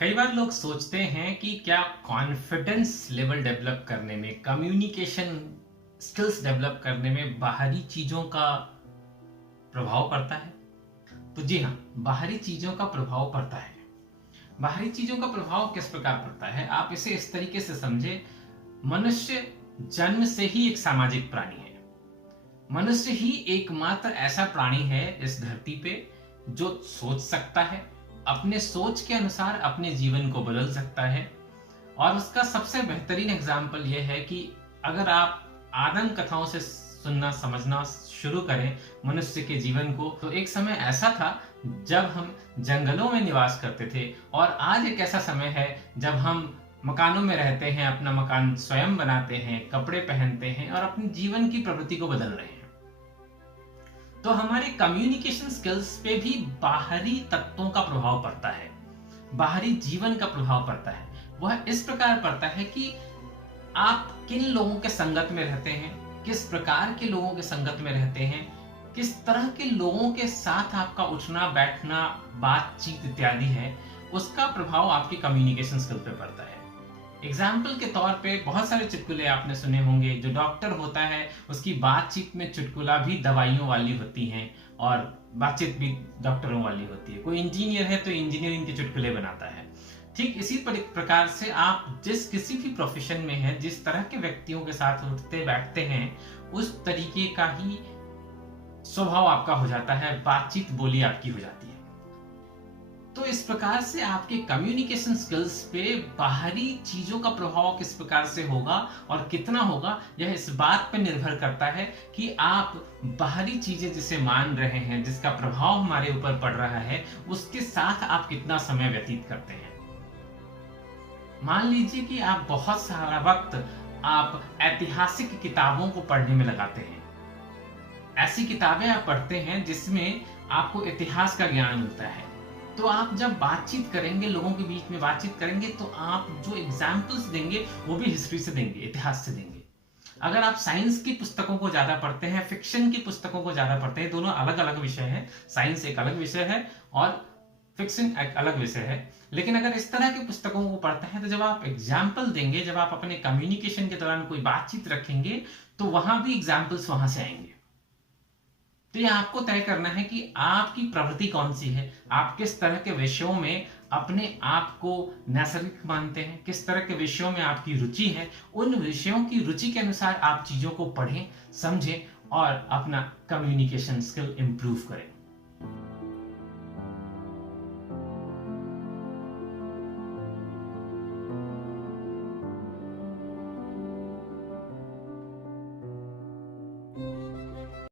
कई बार लोग सोचते हैं कि क्या कॉन्फिडेंस लेवल डेवलप करने में, कम्युनिकेशन स्किल्स डेवलप करने में बाहरी चीजों का प्रभाव पड़ता है। तो जी हाँ, बाहरी चीजों का प्रभाव पड़ता है। बाहरी चीजों का प्रभाव किस प्रकार पड़ता है, आप इसे इस तरीके से समझे। मनुष्य जन्म से ही एक सामाजिक प्राणी है। मनुष्य ही एकमात्र ऐसा प्राणी है इस धरती पे जो सोच सकता है, अपने सोच के अनुसार अपने जीवन को बदल सकता है। और उसका सबसे बेहतरीन एग्जाम्पल यह है कि अगर आप आदम कथाओं से सुनना समझना शुरू करें मनुष्य के जीवन को, तो एक समय ऐसा था जब हम जंगलों में निवास करते थे, और आज एक ऐसा समय है जब हम मकानों में रहते हैं, अपना मकान स्वयं बनाते हैं, कपड़े पहनते हैं और अपने जीवन की प्रवृत्ति को बदल रहे हैं। तो हमारे कम्युनिकेशन स्किल्स पे भी बाहरी तत्वों का प्रभाव पड़ता है, बाहरी जीवन का प्रभाव पड़ता है। वह इस प्रकार पड़ता है कि आप किन लोगों के संगत में रहते हैं, किस प्रकार के लोगों के संगत में रहते हैं, किस तरह के लोगों के साथ आपका उठना बैठना, बातचीत इत्यादि है, उसका प्रभाव आपकी कम्युनिकेशन स्किल पे पड़ता है। एग्जाम्पल के तौर पे बहुत सारे चुटकुले आपने सुने होंगे। जो डॉक्टर होता है उसकी बातचीत में चुटकुला भी दवाइयों वाली होती हैं और बातचीत भी डॉक्टरों वाली होती है। कोई इंजीनियर है तो इंजीनियरिंग के चुटकुले बनाता है। ठीक इसी प्रकार से आप जिस किसी भी प्रोफेशन में हैं, जिस तरह के व्यक्तियों के साथ उठते बैठते हैं, उस तरीके का ही स्वभाव आपका हो जाता है, बातचीत बोली आपकी हो जाती है। तो इस प्रकार से आपके कम्युनिकेशन स्किल्स पे बाहरी चीजों का प्रभाव किस प्रकार से होगा और कितना होगा, यह इस बात पर निर्भर करता है कि आप बाहरी चीजें जिसे मान रहे हैं, जिसका प्रभाव हमारे ऊपर पड़ रहा है, उसके साथ आप कितना समय व्यतीत करते हैं। मान लीजिए कि आप बहुत सारा वक्त आप ऐतिहासिक किताबों को पढ़ने में लगाते हैं। ऐसी किताबें आप पढ़ते हैं जिसमें आपको इतिहास का ज्ञान मिलता है। तो आप जब बातचीत करेंगे, लोगों के बीच में बातचीत करेंगे, तो आप जो एग्जाम्पल्स देंगे वो भी हिस्ट्री से देंगे, इतिहास से देंगे। अगर आप साइंस की पुस्तकों को ज्यादा पढ़ते हैं, फिक्शन की पुस्तकों को ज्यादा पढ़ते हैं, दोनों अलग अलग विषय हैं। साइंस एक अलग विषय है और फिक्शन एक अलग विषय है। लेकिन अगर इस तरह की पुस्तकों को पढ़ते हैं तो जब आप एग्जाम्पल देंगे, जब आप अपने कम्युनिकेशन के दौरान कोई बातचीत रखेंगे, तो वहां भी एग्जाम्पल्स वहां से आएंगे। तो ये आपको तय करना है कि आपकी प्रवृत्ति कौन सी है, आप किस तरह के विषयों में अपने आप को नैसर्गिक मानते हैं, किस तरह के विषयों में आपकी रुचि है। उन विषयों की रुचि के अनुसार आप चीजों को पढ़ें, समझें और अपना कम्युनिकेशन स्किल इंप्रूव करें।